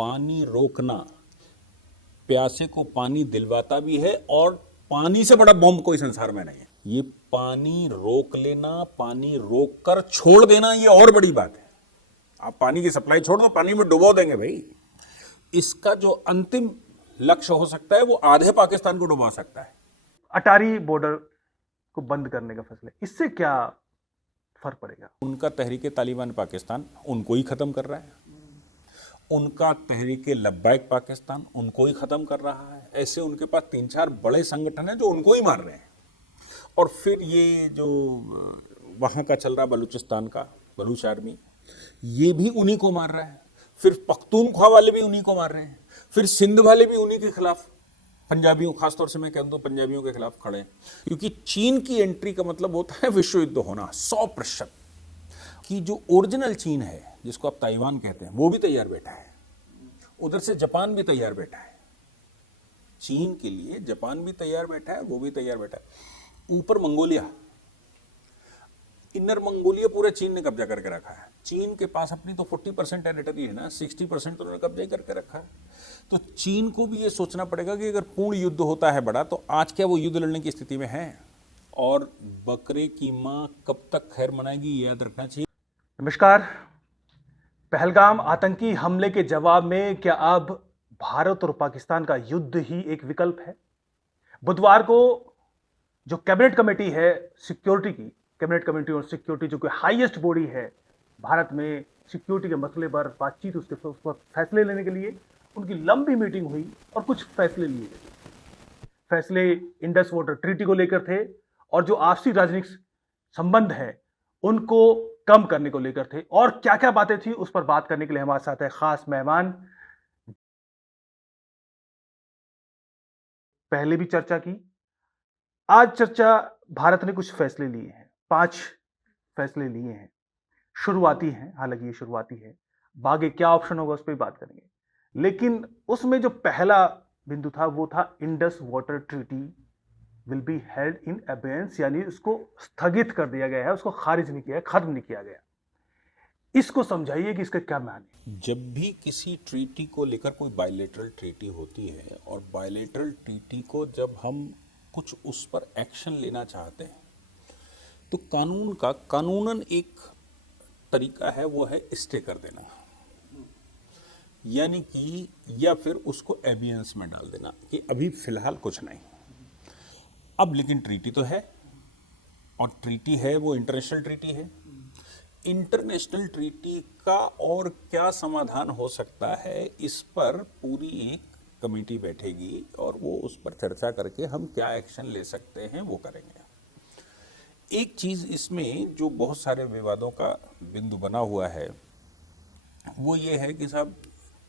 पानी रोकना प्यासे को पानी दिलवाता भी है, और पानी से बड़ा बॉम्ब कोई संसार में नहीं है। ये पानी रोक लेना, पानी रोक कर छोड़ देना, ये और बड़ी बात है। आप पानी की सप्लाई छोड़ दो, पानी में डुबो देंगे भाई। इसका जो अंतिम लक्ष्य हो सकता है वो आधे पाकिस्तान को डुबा सकता है। अटारी बॉर्डर को बंद करने का फैसला, इससे क्या फर्क पड़ेगा? उनका तहरीके तालिबान पाकिस्तान उनको ही खत्म कर रहा है, उनका तहरीके लब्बैक पाकिस्तान उनको ही खत्म कर रहा है। ऐसे उनके पास 3-4 बड़े संगठन हैं जो उनको ही मार रहे हैं। और फिर ये जो वहाँ का चल रहा बलूचिस्तान का बलूच आर्मी, ये भी उन्हीं को मार रहा है। फिर पख्तूनख्वा वाले भी उन्हीं को मार रहे हैं। फिर सिंध वाले भी उन्हीं के खिलाफ, पंजाबियों, खासतौर से मैं कह दूं पंजाबियों के खिलाफ खड़े हैं। क्योंकि चीन की एंट्री का मतलब होता है विश्व युद्ध होना। 100% की जो ओरिजिनल चीन है, जिसको आप ताइवान कहते हैं, वो भी तैयार बैठा है। उधर से जापान भी तैयार बैठा है। चीन के लिए जापान भी तैयार बैठा है, वो भी तैयार बैठा है। ऊपर मंगोलिया, इनर मंगोलिया पूरा चीन ने कब्जा करके रखा है। चीन के पास अपनी तो 40% टेरिटरी है ना, 60% तो उन्होंने कब्जा ही करके रखा है। तो चीन को भी ये सोचना पड़ेगा कि अगर पूर्ण युद्ध होता है बड़ा, तो आज क्या वो युद्ध लड़ने की स्थिति में है? और बकरे की मां कब तक खैर मनाएगी, ये याद रखना चाहिए। नमस्कार। पहलगाम आतंकी हमले के जवाब में क्या अब भारत और पाकिस्तान का युद्ध ही एक विकल्प है? बुधवार को जो कैबिनेट कमेटी है सिक्योरिटी की, कैबिनेट कमेटी और सिक्योरिटी जो कि हाईएस्ट बॉडी है भारत में सिक्योरिटी के मसले पर बातचीत, उस पर फैसले लेने के लिए उनकी लंबी मीटिंग हुई और कुछ फैसले लिए गए। फैसले इंडस वाटर ट्रीटी को लेकर थे और जो आपसी राजनीतिक संबंध है उनको कम करने को लेकर थे। और क्या क्या बातें थी उस पर बात करने के लिए हमारे साथ है खास मेहमान। पहले भी चर्चा की, आज चर्चा, भारत ने कुछ फैसले लिए हैं, 5 फैसले लिए हैं। शुरुआती हैं, हालांकि ये शुरुआती है, आगे क्या ऑप्शन होगा उस पर बात करेंगे। लेकिन उसमें जो पहला बिंदु था वो था Indus water treaty will be held in abeyance, यानी उसको स्थगित कर दिया गया है, उसको खारिज नहीं किया है, खत्म नहीं किया गया। इसको समझाइए कि इसका क्या माने। जब भी किसी ट्रीटी को लेकर कोई बायलैटरल ट्रीटी होती है, और बायलैटरल ट्रीटी को जब हम कुछ उस पर एक्शन लेना चाहते हैं, तो कानूनन एक तरीका है, वो है स्टे कर देना, यानी कि या फिर उसको एबियंस में डाल देना कि अभी फिलहाल कुछ नहीं। अब लेकिन ट्रीटी तो है, और ट्रीटी है वो इंटरनेशनल ट्रीटी है। इंटरनेशनल ट्रीटी का और क्या समाधान हो सकता है, इस पर पूरी एक कमेटी बैठेगी और वो उस पर चर्चा करके हम क्या एक्शन ले सकते हैं वो करेंगे। एक चीज़ इसमें जो बहुत सारे विवादों का बिंदु बना हुआ है वो ये है कि साहब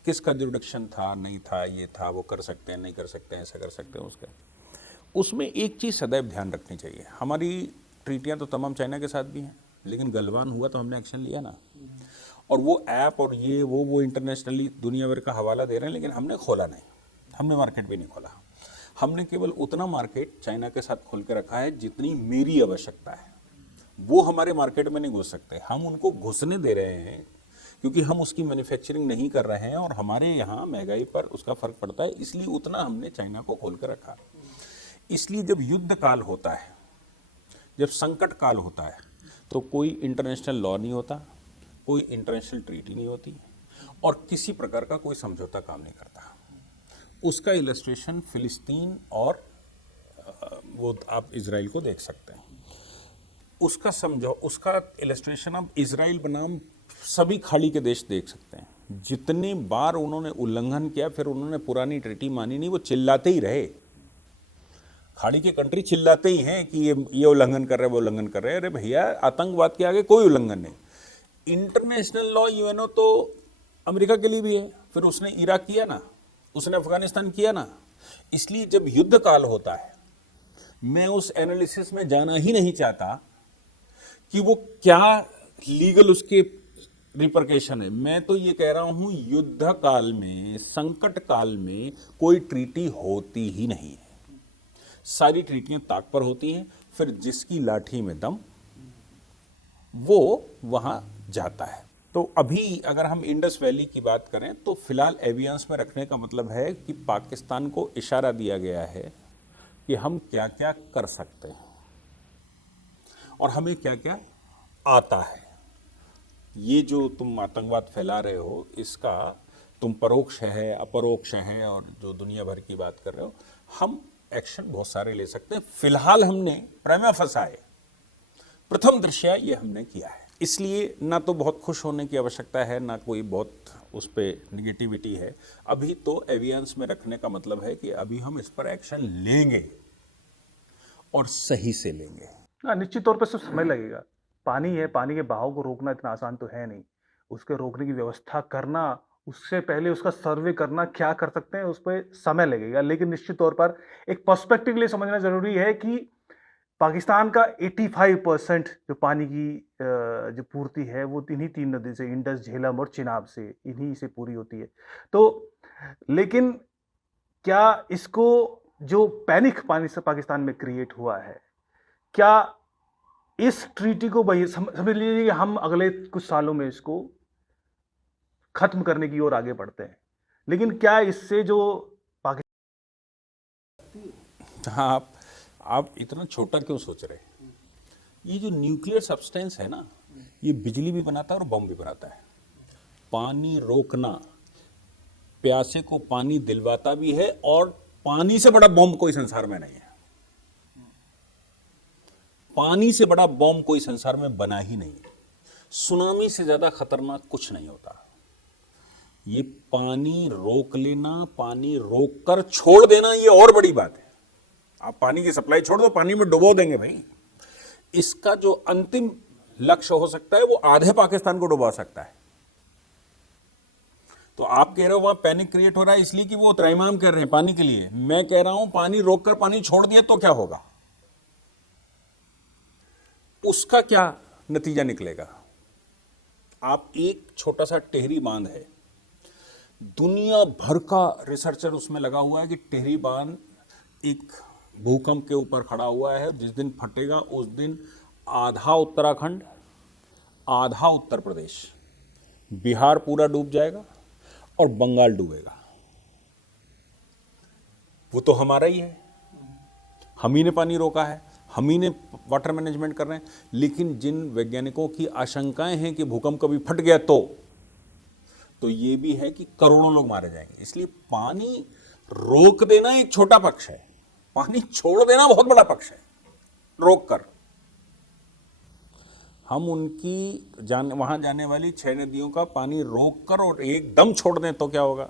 किसका जुरिडिक्शन था, नहीं था, ये था, वो कर सकते हैं, नहीं कर सकते हैं, ऐसा कर सकते हैं, उसका। उसमें एक चीज़ सदैव ध्यान रखनी चाहिए, हमारी ट्रीटियाँ तो तमाम चाइना के साथ भी हैं, लेकिन गलवान हुआ तो हमने एक्शन लिया ना। और वो ऐप और ये वो इंटरनेशनली दुनिया भर का हवाला दे रहे हैं, लेकिन हमने खोला नहीं, हमने मार्केट भी नहीं खोला। हमने केवल उतना मार्केट चाइना के साथ खोल के रखा है जितनी मेरी आवश्यकता है। वो हमारे मार्केट में नहीं घुस सकते, हम उनको घुसने दे रहे हैं क्योंकि हम उसकी मैन्युफैक्चरिंग नहीं कर रहे हैं और हमारे यहाँ महंगाई पर उसका फर्क पड़ता है, इसलिए उतना हमने चाइना को खोल कर रखा। इसलिए जब युद्ध काल होता है, जब संकट काल होता है, तो कोई इंटरनेशनल लॉ नहीं होता, कोई इंटरनेशनल ट्रीटी नहीं होती, और किसी प्रकार का कोई समझौता काम नहीं करता। उसका इलस्ट्रेशन फिलिस्तीन और वो आप इजराइल को देख सकते हैं। उसका इलस्ट्रेशन आप इजराइल बनाम सभी खाड़ी के देश देख सकते हैं। जितने बार उन्होंने उल्लंघन किया, फिर उन्होंने पुरानी ट्रीटी मानी नहीं, वो चिल्लाते ही रहे। खाड़ी के कंट्री चिल्लाते ही हैं कि ये उल्लंघन कर रहे हैं, वो उल्लंघन कर रहे हैं। अरे भैया, आतंकवाद के आगे कोई उल्लंघन नहीं। इंटरनेशनल लॉ यूएनओ तो अमेरिका के लिए भी है, फिर उसने इराक किया ना, उसने अफगानिस्तान किया ना। इसलिए जब युद्ध काल होता है, मैं उस एनालिसिस में जाना ही नहीं चाहता कि वो क्या लीगल उसके रिपरकेशन है। मैं तो ये कह रहा हूं, युद्ध काल में, संकट काल में कोई ट्रीटी होती ही नहीं है। सारी ट्रीटियां ताक पर होती हैं, फिर जिसकी लाठी में दम वो वहां जाता है। तो अभी अगर हम इंडस वैली की बात करें तो फिलहाल एवियंस में रखने का मतलब है कि पाकिस्तान को इशारा दिया गया है कि हम क्या क्या कर सकते हैं और हमें क्या क्या आता है। ये जो तुम आतंकवाद फैला रहे हो इसका तुम परोक्ष है अपरोक्ष है और जो दुनिया भर की बात कर रहे हो, हम एक्शन बहुत सारे ले सकते हैं। फिलहाल हमने प्रेमा फसाए प्रथम दृश्या ये हमने किया है, इसलिए ना तो बहुत खुश होने की आवश्यकता है ना कोई बहुत उस पर निगेटिविटी है। अभी तो एवियंस में रखने का मतलब है कि अभी हम इस पर एक्शन लेंगे और सही से लेंगे। निश्चित तौर पर सिर्फ समय लगेगा। पानी है, पानी के बहाव को रोकना इतना आसान तो है नहीं। उसके रोकने की व्यवस्था करना, उससे पहले उसका सर्वे करना, क्या कर सकते हैं, उस पर समय लगेगा। लेकिन निश्चित तौर पर एक पर्सपेक्टिव के लिए समझना जरूरी है कि पाकिस्तान का 85% जो पानी की जो पूर्ति है वो इन्हीं 3 नदी से, इंडस, झेलम और चिनाब से, इन्हीं से पूरी होती है। तो लेकिन क्या इसको जो पैनिक पानी से पाकिस्तान में क्रिएट हुआ है, क्या इस ट्रीटी को समझ लीजिए कि हम अगले कुछ सालों में इसको खत्म करने की ओर आगे बढ़ते हैं, लेकिन क्या इससे जो हाँ, आप इतना छोटा क्यों सोच रहे हैं? ये जो न्यूक्लियर सब्सटेंस है ना, ये बिजली भी बनाता है और बम भी बनाता है। पानी रोकना प्यासे को पानी दिलवाता भी है और पानी से बड़ा बम कोई संसार में नहीं है। पानी से बड़ा बम कोई संसार में बना ही नहीं है। सुनामी से ज्यादा खतरनाक कुछ नहीं होता। ये पानी रोक लेना, पानी रोक कर छोड़ देना, ये और बड़ी बात है। आप पानी की सप्लाई छोड़ दो, पानी में डुबो देंगे भाई। इसका जो अंतिम लक्ष्य हो सकता है वो आधे पाकिस्तान को डुबा सकता है। तो आप कह रहे हो वहां पैनिक क्रिएट हो रहा है इसलिए कि वो त्रैमाम कर रहे हैं पानी के लिए। मैं कह रहा हूं पानी रोककर पानी छोड़ दिया तो क्या होगा, उसका क्या नतीजा निकलेगा। आप एक छोटा सा टेहरी बांध है, दुनिया भर का रिसर्चर उसमें लगा हुआ है कि टेहरी बांध एक भूकंप के ऊपर खड़ा हुआ है। जिस दिन फटेगा उस दिन आधा उत्तराखंड, आधा उत्तर प्रदेश, बिहार पूरा डूब जाएगा और बंगाल डूबेगा। वो तो हमारा ही है, हम ही ने पानी रोका है, हम ही ने वाटर मैनेजमेंट कर रहे हैं। लेकिन जिन वैज्ञानिकों की आशंकाएं हैं कि भूकंप कभी फट गया तो ये भी है कि करोड़ों लोग मारे जाएंगे। इसलिए पानी रोक देना एक छोटा पक्ष है, पानी छोड़ देना बहुत बड़ा पक्ष है। रोक कर हम उनकी वहां जाने वाली 6 नदियों का पानी रोक कर और एकदम छोड़ दें तो क्या होगा।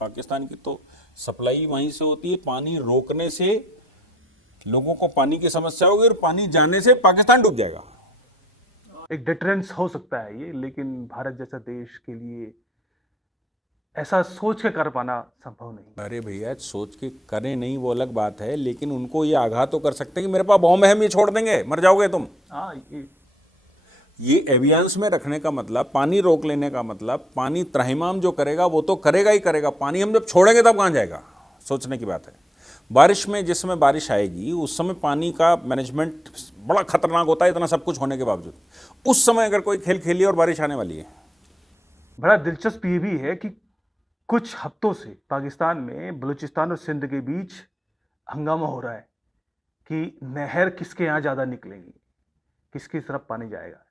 पाकिस्तान की तो सप्लाई वहीं से होती है। पानी रोकने से लोगों को पानी की समस्या होगी और पानी जाने से पाकिस्तान डूब जाएगा। एक डिटरेंस हो सकता है ये, लेकिन भारत जैसा देश के लिए ऐसा सोच के कर पाना संभव नहीं। अरे भैया, सोच के करें नहीं वो अलग बात है, लेकिन उनको ये आघात तो कर सकते हैं कि मेरे पास बॉम्ब है, हम ये छोड़ देंगे, मर जाओगे तुम। हाँ, ये एवियंस में रखने का मतलब, पानी रोक लेने का मतलब, पानी त्रहिमाम जो करेगा वो तो करेगा ही करेगा। पानी हम जब छोड़ेंगे तब कहाँ जाएगा, सोचने की बात है। बारिश में जिस समय बारिश आएगी उस समय पानी का मैनेजमेंट बड़ा खतरनाक होता है, इतना सब कुछ होने के बावजूद। उस समय अगर कोई खेल खेली और बारिश आने वाली है। बड़ा दिलचस्प ये भी है कि कुछ हफ्तों से पाकिस्तान में बलूचिस्तान और सिंध के बीच हंगामा हो रहा है कि नहर किसके यहाँ ज़्यादा निकलेगी, किसकी तरफ पानी जाएगा।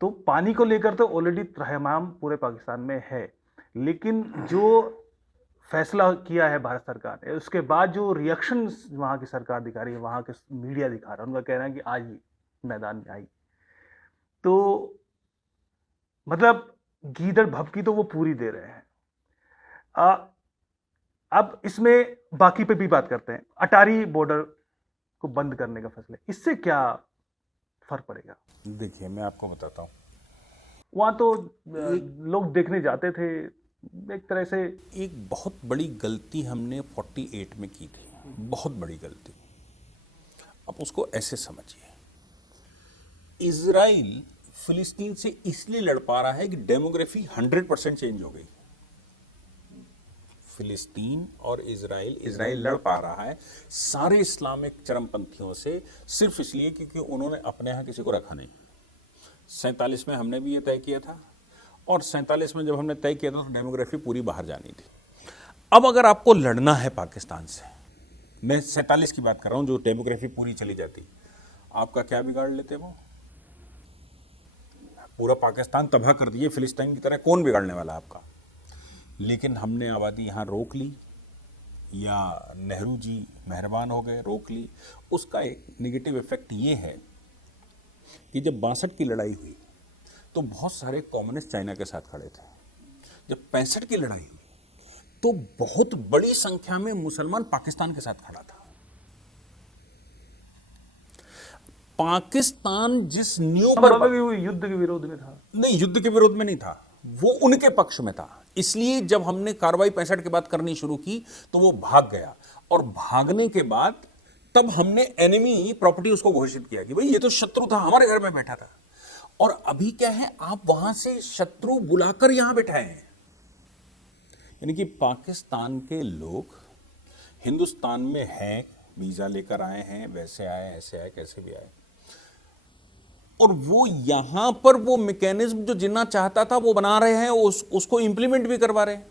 तो पानी को लेकर तो ऑलरेडी त्रहमाम पूरे पाकिस्तान में है, लेकिन जो फैसला किया है भारत सरकार ने, उसके बाद जो रिएक्शन वहाँ की सरकार दिखा रही है, वहाँ के मीडिया दिखा रहा है, उनका कहना है कि आज ही मैदान में आई। तो मतलब गीदड़ भभकी तो वो पूरी दे रहे हैं। अब इसमें बाकी पे भी बात करते हैं। अटारी बॉर्डर को बंद करने का फैसला, इससे क्या फर्क पड़ेगा? देखिए, मैं आपको बताता हूँ। वहां तो लोग देखने जाते थे। एक तरह से एक बहुत बड़ी गलती हमने 48 में की थी, बहुत बड़ी गलती। अब उसको ऐसे समझिए, इजराइल फिलिस्तीन से इसलिए लड़ पा रहा है कि डेमोग्राफी 100% चेंज हो गई। फिलिस्तीन और इजराइल लड़ पा रहा है सारे इस्लामिक चरमपंथियों से सिर्फ इसलिए क्योंकि उन्होंने अपने यहाँ किसी को रखा नहीं। 47 में हमने भी ये तय किया था और 47 में जब हमने तय किया था तो डेमोग्राफी पूरी बाहर जानी थी। अब अगर आपको लड़ना है पाकिस्तान से, मैं 47 की बात कर रहा हूं, जो डेमोग्राफी पूरी चली जाती, आपका क्या बिगाड़ लेते वो? पूरा पाकिस्तान तबाह कर दिए फिलिस्तीन की तरह, कौन बिगाड़ने वाला आपका? लेकिन हमने आबादी यहाँ रोक ली, या नेहरू जी मेहरबान हो गए, रोक ली। उसका एक निगेटिव इफेक्ट ये है कि जब 62 की लड़ाई हुई तो बहुत सारे कम्युनिस्ट चाइना के साथ खड़े थे। जब 65 की लड़ाई हुई तो बहुत बड़ी संख्या में मुसलमान पाकिस्तान के साथ खड़ा था। पाकिस्तान जिस न्यू युद्ध के विरोध में था, नहीं, युद्ध के विरोध में नहीं था, वो उनके पक्ष में था। इसलिए जब हमने कार्रवाई 65 के बाद करनी शुरू की तो वो भाग गया, और भागने के बाद तब हमने एनिमी प्रॉपर्टी उसको घोषित किया कि भाई ये तो शत्रु था, हमारे घर में बैठा था। और अभी क्या है, आप वहां से शत्रु बुलाकर यहां बैठाए हैं। यानी कि पाकिस्तान के लोग हिंदुस्तान में हैं, वीजा लेकर आए हैं, वैसे आए, ऐसे आए, कैसे भी आए, और वो यहां पर वो मैकेनिज्म जो जिन्ना चाहता था वो बना रहे हैं, उसको इंप्लीमेंट भी करवा रहे हैं।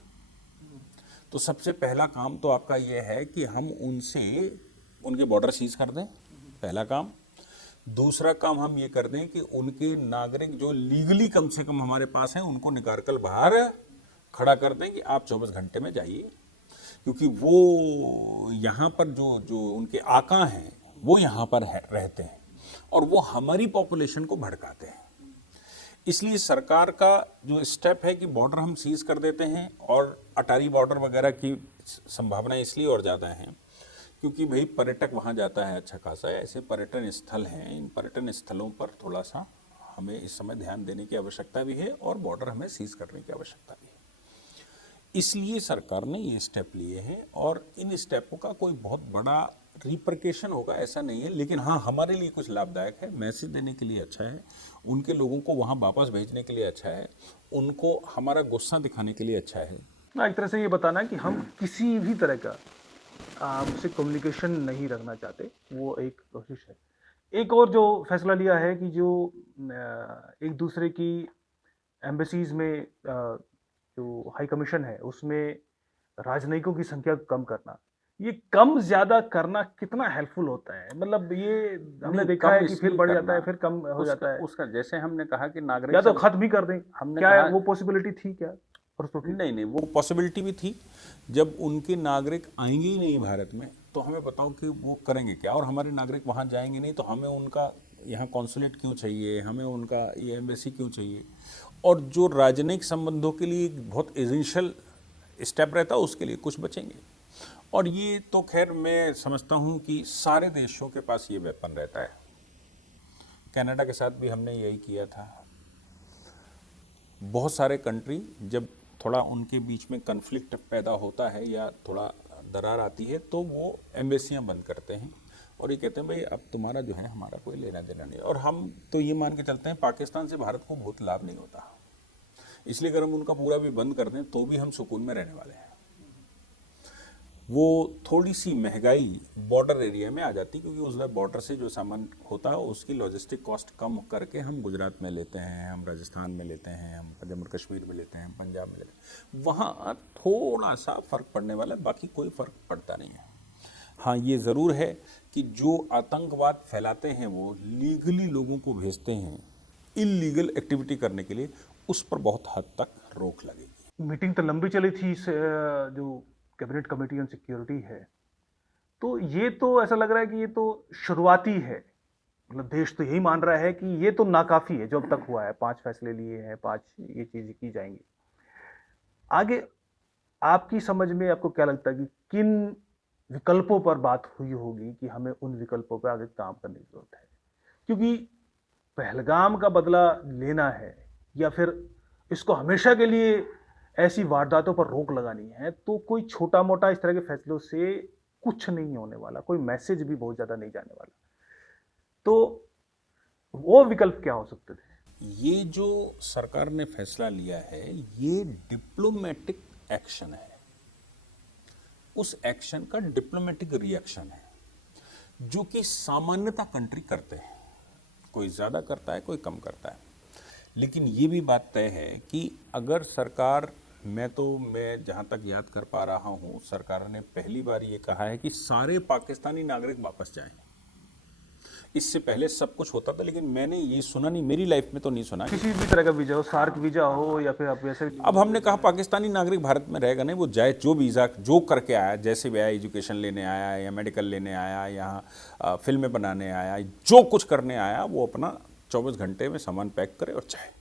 तो सबसे पहला काम तो आपका ये है कि हम उनके बॉर्डर सीज कर दें, पहला काम। दूसरा काम हम ये कर दें कि उनके नागरिक जो लीगली कम से कम हमारे पास हैं उनको निकाल कर बाहर खड़ा कर दें कि आप 24 घंटे में जाइए, क्योंकि वो यहाँ पर जो उनके आका हैं वो यहाँ पर रहते हैं और वो हमारी पॉपुलेशन को भड़काते हैं। इसलिए सरकार का जो स्टेप है कि बॉर्डर हम सीज कर देते हैं, और अटारी बॉर्डर वगैरह की संभावना इसलिए और ज़्यादा है क्योंकि भाई पर्यटक वहाँ जाता है अच्छा खासा है, ऐसे पर्यटन स्थल हैं, इन पर्यटन स्थलों पर थोड़ा सा हमें इस समय ध्यान देने की आवश्यकता भी है और बॉर्डर हमें सीज करने की आवश्यकता भी है। इसलिए सरकार ने ये स्टेप लिए हैं, और इन स्टेपों का कोई बहुत बड़ा रिपरकेशन होगा ऐसा नहीं है, लेकिन हाँ हमारे लिए कुछ लाभदायक है, मैसेज देने के लिए अच्छा है, उनके लोगों को वहाँ वापस भेजने के लिए अच्छा है, उनको हमारा गुस्सा दिखाने के लिए अच्छा है। एक तरह से ये बताना है कि हम किसी भी तरह का आपसे कम्युनिकेशन नहीं रखना चाहते, वो एक कोशिश है। एक और जो फैसला लिया है कि जो एक दूसरे की एम्बेसीज में जो हाई कमीशन है उसमें राजनयिकों की संख्या कम करना, ये कम ज्यादा करना कितना हेल्पफुल होता है? मतलब ये हमने देखा है कि फिर बढ़ जाता है, फिर कम हो जाता है। उसका जैसे हमने कहा कि नागरिक या तो खत्म ही कर दें, हमने क्या कहा, वो पॉसिबिलिटी थी क्या? और तो नहीं, वो पॉसिबिलिटी भी थी। जब उनके नागरिक आएंगे ही नहीं भारत में तो हमें बताओ कि वो करेंगे क्या, और हमारे नागरिक वहाँ जाएंगे नहीं तो हमें उनका यहाँ कॉन्सुलेट क्यों चाहिए, हमें उनका ये एम्बेसी क्यों चाहिए। और जो राजनयिक संबंधों के लिए बहुत एसेंशियल स्टेप रहता है उसके लिए कुछ बचेंगे। और ये तो खैर मैं समझता हूँ कि सारे देशों के पास ये वेपन रहता है। कनाडा के साथ भी हमने यही किया था। बहुत सारे कंट्री जब थोड़ा उनके बीच में कन्फ्लिक्ट पैदा होता है या थोड़ा दरार आती है तो वो एम्बेसियां बंद करते हैं और ये कहते हैं भाई अब तुम्हारा जो है हमारा कोई लेना देना नहीं। और हम तो ये मान के चलते हैं पाकिस्तान से भारत को बहुत लाभ नहीं होता, इसलिए अगर हम उनका पूरा भी बंद कर दें तो भी हम सुकून में रहने वाले हैं। वो थोड़ी सी महंगाई बॉर्डर एरिया में आ जाती क्योंकि उस बॉर्डर से जो सामान होता है उसकी लॉजिस्टिक कॉस्ट कम करके हम गुजरात में लेते हैं, हम राजस्थान में लेते हैं, हम जम्मू कश्मीर में लेते हैं, पंजाब में लेते हैं, वहाँ थोड़ा सा फ़र्क पड़ने वाला है, बाकी कोई फ़र्क पड़ता नहीं है। हाँ ये ज़रूर है कि जो आतंकवाद फैलाते हैं वो लीगली लोगों को भेजते हैं इलीगल एक्टिविटी करने के लिए, उस पर बहुत हद तक रोक लगेगी। मीटिंग तो लंबी चली थी, जो कैबिनेट कमेटी ऑन सिक्योरिटी है, तो ये तो ऐसा लग रहा है कि ये तो शुरुआती है। मतलब देश तो यही मान रहा है कि ये तो नाकाफी है जो अब तक हुआ है, 5 फैसले लिए हैं, 5 ये चीजें की जाएंगी। आगे आपकी समझ में आपको क्या लगता है कि किन विकल्पों पर बात हुई होगी कि हमें उन विकल्पों पर आगे काम करने की जरूरत है? क्योंकि पहलगाम का बदला लेना है या फिर इसको हमेशा के लिए ऐसी वारदातों पर रोक लगानी है, तो कोई छोटा मोटा इस तरह के फैसलों से कुछ नहीं होने वाला, कोई मैसेज भी बहुत ज्यादा नहीं जाने वाला। तो वो विकल्प क्या हो सकते थे? ये जो सरकार ने फैसला लिया है ये डिप्लोमेटिक एक्शन है, उस एक्शन का डिप्लोमेटिक रिएक्शन है जो कि सामान्यतः कंट्री करते हैं, कोई ज्यादा करता है कोई कम करता है। लेकिन ये भी बात तय है कि अगर सरकार, मैं जहाँ तक याद कर पा रहा हूँ, सरकार ने पहली बार ये कहा है कि सारे पाकिस्तानी नागरिक वापस जाएं। इससे पहले सब कुछ होता था, लेकिन मैंने ये सुना नहीं, मेरी लाइफ में तो नहीं सुना। किसी भी तरह का वीजा हो, सार्क वीजा हो या फिर आप वैसे। अब हमने कहा पाकिस्तानी नागरिक भारत में रहेगा नहीं, वो जाए जो वीज़ा जो करके आया, जैसे भी आया, एजुकेशन लेने आया या मेडिकल लेने आया, यहाँ फिल्में बनाने आया, जो कुछ करने आया, वो अपना 24 घंटे में सामान पैक करे और जाए।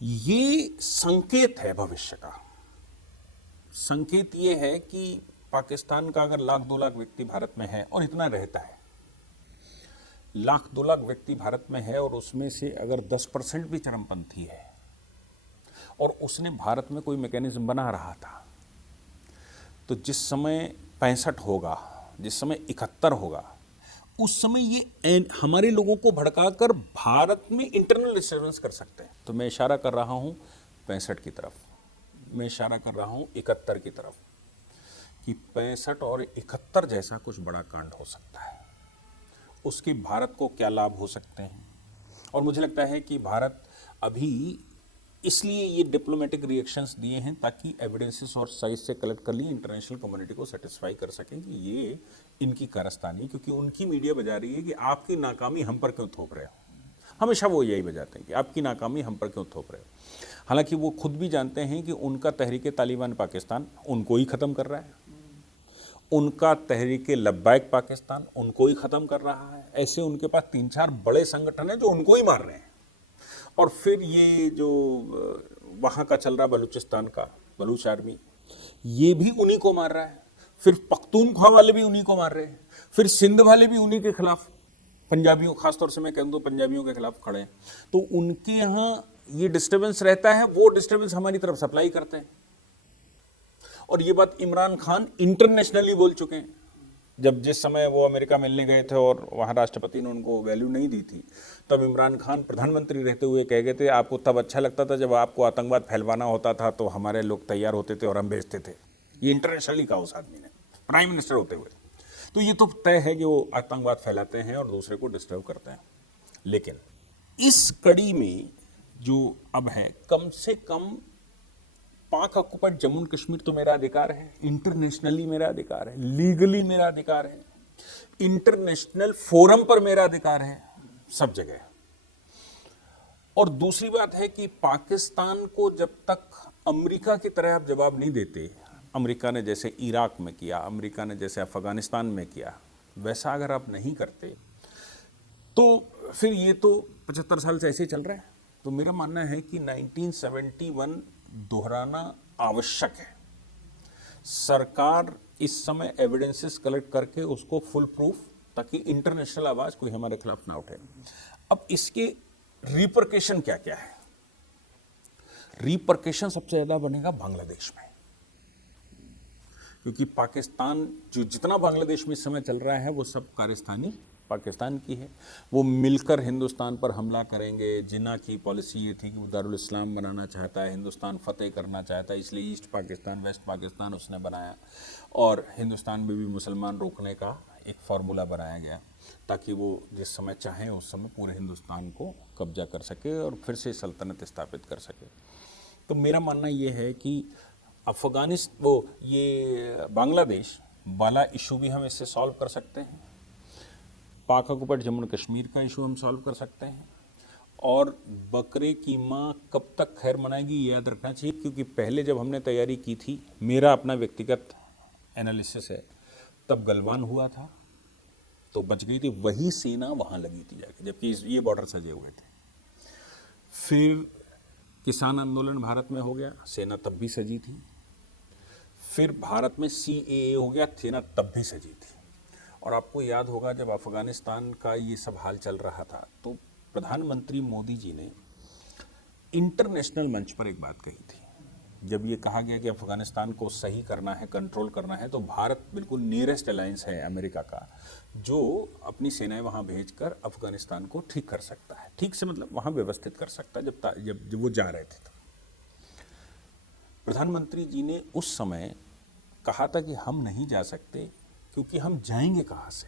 ये संकेत है भविष्य का। संकेत ये है कि पाकिस्तान का अगर 1-2 लाख व्यक्ति भारत में है और इतना रहता है, 1-2 लाख व्यक्ति भारत में है, और उसमें से अगर 10% भी चरमपंथी है और उसने भारत में कोई मैकेनिज्म बना रहा था, तो जिस समय 65 होगा, जिस समय 71 होगा, उस समय ये हमारे लोगों को भड़काकर भारत में इंटरनल डिस्टर्बेंस कर सकते हैं। तो मैं इशारा कर रहा हूं 65 की तरफ, मैं इशारा कर रहा हूं 71 की तरफ, कि 65 और 71 जैसा कुछ बड़ा कांड हो सकता है। उसके भारत को क्या लाभ हो सकते हैं, और मुझे लगता है कि भारत अभी इसलिए ये डिप्लोमेटिक रिएक्शंस दिए हैं ताकि एविडेंसेस और साइज से कलेक्ट कर ली, इंटरनेशनल कम्युनिटी को सेटिस्फाई कर सकें कि ये इनकी कारस्तानी, क्योंकि उनकी मीडिया बजा रही है कि आपकी नाकामी हम पर क्यों थोप रहे हो। हमेशा वो यही बजाते हैं कि आपकी नाकामी हम पर क्यों थोप रहे हो। हालांकि वो खुद भी जानते हैं कि उनका तहरीक तालिबान पाकिस्तान उनको ही ख़त्म कर रहा है, उनका तहरीक लब्बैक पाकिस्तान उनको ही ख़त्म कर रहा है। ऐसे उनके पास 3-4 बड़े संगठन हैं जो उनको ही मार रहे हैं। और फिर ये जो वहाँ का चल रहा बलूचिस्तान का बलूच आर्मी, ये भी उन्हीं को मार रहा है। फिर पख्तूनख्वा वाले भी उन्हीं को मार रहे हैं, फिर सिंध वाले भी उन्हीं के खिलाफ, पंजाबियों, खासतौर से मैं कह दूँ पंजाबियों के खिलाफ खड़े हैं। तो उनके यहाँ ये डिस्टर्बेंस रहता है, वो डिस्टर्बेंस हमारी तरफ सप्लाई करते हैं। और ये बात इमरान खान इंटरनेशनली बोल चुके हैं। जब जिस समय वो अमेरिका मिलने गए थे और वहाँ राष्ट्रपति ने उनको वैल्यू नहीं दी थी, तब इमरान खान प्रधानमंत्री रहते हुए कह गए थे, आपको तब अच्छा लगता था जब आपको आतंकवाद फैलवाना होता था तो हमारे लोग तैयार होते थे और हम भेजते थे। ये इंटरनेशनली कहा उस आदमी ने, प्राइम मिनिस्टर होते हुए। तो ये तो तय है कि वो आतंकवाद फैलाते हैं और दूसरे को डिस्टर्ब करते हैं। लेकिन इस कड़ी में जो अब है, कम से कम पाक ऑक्युपाइड जम्मू एंड कश्मीर तो मेरा अधिकार है, इंटरनेशनली मेरा अधिकार है, लीगली मेरा अधिकार है, इंटरनेशनल फोरम पर मेरा अधिकार है, सब जगह। और दूसरी बात है कि पाकिस्तान को जब तक अमेरिका की तरह आप जवाब नहीं देते, अमेरिका ने जैसे इराक में किया, अमेरिका ने जैसे अफगानिस्तान में किया, वैसा अगर आप नहीं करते तो फिर ये तो 75 साल से ऐसे चल रहा है। तो मेरा मानना है कि 1971 दोहराना आवश्यक है। सरकार इस समय एविडेंसेस कलेक्ट करके उसको फुल प्रूफ, ताकि इंटरनेशनल आवाज कोई हमारे खिलाफ ना उठे। अब इसके रिपरकेशन क्या क्या है? रिपरकेशन सबसे ज्यादा बनेगा बांग्लादेश में, क्योंकि पाकिस्तान जो जितना बांग्लादेश में इस समय चल रहा है वो सब कारस्तानी पाकिस्तान की है। वो मिलकर हिंदुस्तान पर हमला करेंगे। जिन्ना की पॉलिसी ये थी कि वो दारुल इस्लाम बनाना चाहता है, हिंदुस्तान फतेह करना चाहता है, इसलिए ईस्ट पाकिस्तान वेस्ट पाकिस्तान उसने बनाया, और हिंदुस्तान में भी मुसलमान रोकने का एक फार्मूला बनाया गया ताकि वो जिस समय चाहें उस समय पूरे हिंदुस्तान को कब्जा कर सके और फिर से सल्तनत स्थापित कर सके। तो मेरा मानना ये है कि ये बांग्लादेश वाला इशू भी हम इससे सॉल्व कर सकते हैं, पाक ऑक्युपाइड जम्मू एंड कश्मीर का इशू हम सॉल्व कर सकते हैं, और बकरे की माँ कब तक खैर मनाएगी ये याद रखना चाहिए। क्योंकि पहले जब हमने तैयारी की थी, मेरा अपना व्यक्तिगत एनालिसिस है, तब गलवान हुआ था तो बच गई थी, वही सेना वहाँ लगी थी जाके, जबकि ये बॉर्डर सजे हुए थे। फिर किसान आंदोलन भारत में हो गया, सेना तब भी सजी थी। फिर भारत में CAA हो गया, सेना तब भी सजी थी। और आपको याद होगा जब अफगानिस्तान का ये सब हाल चल रहा था तो प्रधानमंत्री मोदी जी ने इंटरनेशनल मंच पर एक बात कही थी। जब ये कहा गया कि अफगानिस्तान को सही करना है, कंट्रोल करना है, तो भारत बिल्कुल नियरेस्ट अलायंस है अमेरिका का, जो अपनी सेनाएं वहाँ भेजकर अफगानिस्तान को ठीक कर सकता है। ठीक से मतलब वहाँ व्यवस्थित कर सकता है। जब वो जा रहे थे तो प्रधानमंत्री जी ने उस समय कहा था कि हम नहीं जा सकते क्योंकि हम जाएंगे कहाँ से।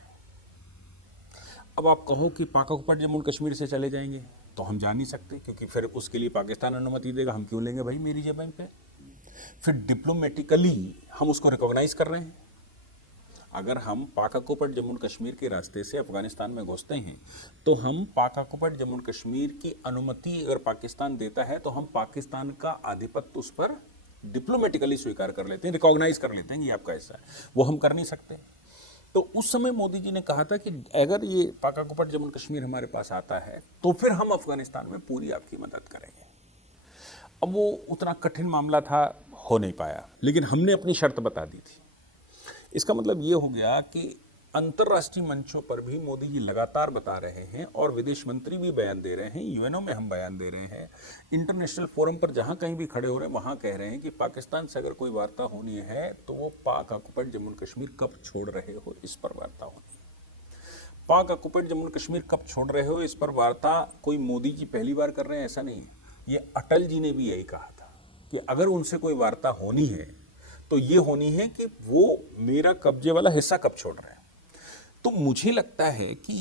अब आप कहो कि पाक ऑक्युपाइड जम्मू एंड कश्मीर से चले जाएंगे, तो हम जा नहीं सकते, क्योंकि फिर उसके लिए पाकिस्तान अनुमति देगा, हम क्यों लेंगे भाई मेरी ज़मीन पे। फिर डिप्लोमेटिकली हम उसको रिकॉग्नाइज कर रहे हैं। अगर हम पाक ऑक्युपाइड जम्मू और कश्मीर के रास्ते से अफगानिस्तान में घुसते हैं तो हम पाक ऑक्युपाइड जम्मू और कश्मीर की अनुमति अगर पाकिस्तान देता है तो हम पाकिस्तान का आधिपत्य उस पर डिप्लोमेटिकली स्वीकार कर लेते हैं, रिकॉग्नाइज कर लेते हैं कि ये आपका हिस्सा है। वो हम कर नहीं सकते। तो उस समय मोदी जी ने कहा था कि अगर ये पाक ऑक्युपाइड जम्मू और कश्मीर हमारे पास आता है तो फिर हम अफगानिस्तान में पूरी आपकी मदद करेंगे। अब वो उतना कठिन मामला था, हो नहीं पाया, लेकिन हमने अपनी शर्त बता दी थी। इसका मतलब ये हो गया कि अंतर्राष्ट्रीय मंचों पर भी मोदी जी लगातार बता रहे हैं और विदेश मंत्री भी बयान दे रहे हैं, यूएनओ में हम बयान दे रहे हैं, इंटरनेशनल फोरम पर जहां कहीं भी खड़े हो रहे हैं वहां कह रहे हैं कि पाकिस्तान से अगर कोई वार्ता होनी है तो वो पाक ऑक्युपाइड जम्मू और कश्मीर कब छोड़ रहे हो इस पर वार्ता होनी है। पाक ऑक्युपाइड जम्मू और कश्मीर कब छोड़ रहे हो इस पर वार्ता कोई मोदी जी पहली बार कर रहे हैं ऐसा नहीं। ये अटल जी ने भी यही कहा था कि अगर उनसे कोई वार्ता होनी है तो ये होनी है कि वो मेरा कब्जे वाला हिस्सा कब छोड़ रहे हैं। तो मुझे लगता है कि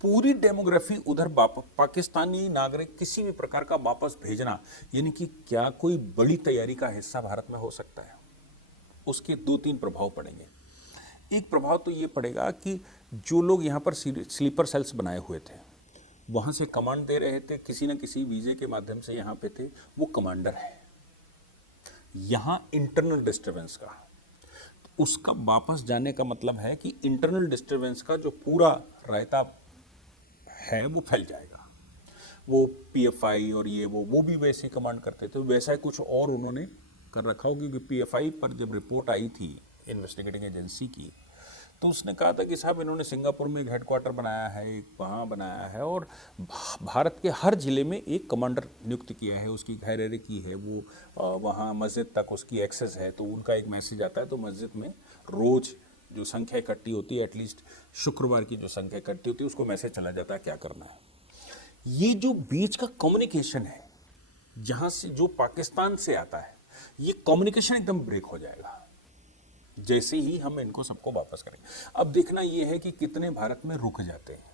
पूरी डेमोग्राफी उधर पाकिस्तानी नागरिक किसी भी प्रकार का वापस भेजना, यानी कि क्या कोई बड़ी तैयारी का हिस्सा भारत में हो सकता है। उसके 2-3 प्रभाव पड़ेंगे। एक प्रभाव तो ये पड़ेगा कि जो लोग यहाँ पर स्लीपर सेल्स बनाए हुए थे, वहाँ से कमांड दे रहे थे, किसी न किसी वीजे के माध्यम से यहाँ पे थे, वो कमांडर है। यहाँ इंटरनल डिस्टर्बेंस का, उसका वापस जाने का मतलब है कि इंटरनल डिस्टर्बेंस का जो पूरा रायता है वो फैल जाएगा। वो पीएफआई और ये वो भी वैसे ही कमांड करते थे, वैसा ही कुछ और उन्होंने कर रखा हो। क्योंकि पीएफआई पर जब रिपोर्ट आई थी इन्वेस्टिगेटिंग एजेंसी की, तो उसने कहा था कि साहब इन्होंने सिंगापुर में एक हेडक्वार्टर बनाया है, एक वहाँ बनाया है, और भारत के हर ज़िले में एक कमांडर नियुक्त किया है, उसकी हायरार्की है, वो वहाँ मस्जिद तक उसकी एक्सेस है। तो उनका एक मैसेज आता है तो मस्जिद में रोज़ जो संख्या इकट्ठी होती है, एटलीस्ट शुक्रवार की जो संख्या इकट्ठी होती है, उसको मैसेज चला जाता है क्या करना है। ये जो बीच का कम्युनिकेशन है, जहाँ से जो पाकिस्तान से आता है, ये कम्युनिकेशन एकदम ब्रेक हो जाएगा जैसे ही हम इनको सबको वापस करेंगे। अब देखना ये है कि कितने भारत में रुक जाते हैं,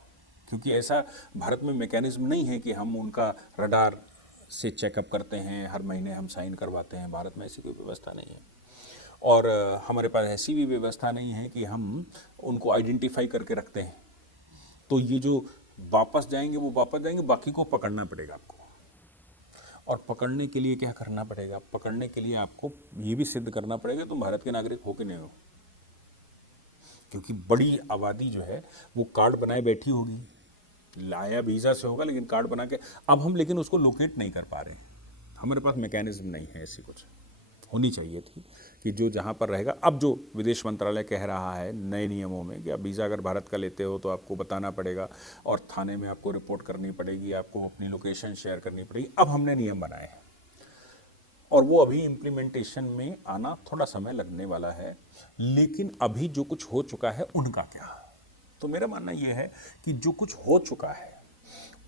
क्योंकि ऐसा भारत में मैकेनिज्म नहीं है कि हम उनका रडार से चेकअप करते हैं, हर महीने हम साइन करवाते हैं। भारत में ऐसी कोई व्यवस्था नहीं है, और हमारे पास ऐसी भी व्यवस्था नहीं है कि हम उनको आइडेंटिफाई करके रखते हैं। तो ये जो वापस जाएंगे वो वापस जाएंगे, बाकी को पकड़ना पड़ेगा आपको। और पकड़ने के लिए क्या करना पड़ेगा? पकड़ने के लिए आपको ये भी सिद्ध करना पड़ेगा तुम भारत के नागरिक हो कि नहीं हो, क्योंकि बड़ी आबादी जो है वो कार्ड बनाए बैठी होगी, लाया वीज़ा से होगा लेकिन कार्ड बना के, अब हम लेकिन उसको लोकेट नहीं कर पा रहे। हमारे पास मैकेनिज्म नहीं है, ऐसी कुछ होनी चाहिए थी कि जो जहाँ पर रहेगा। अब जो विदेश मंत्रालय कह रहा है नए नियमों में कि अब वीज़ा अगर भारत का लेते हो तो आपको बताना पड़ेगा और थाने में आपको रिपोर्ट करनी पड़ेगी, आपको अपनी लोकेशन शेयर करनी पड़ेगी। अब हमने नियम बनाए हैं और वो अभी इम्प्लीमेंटेशन में आना थोड़ा समय लगने वाला है, लेकिन अभी जो कुछ हो चुका है उनका क्या। तो मेरा मानना ये है कि जो कुछ हो चुका है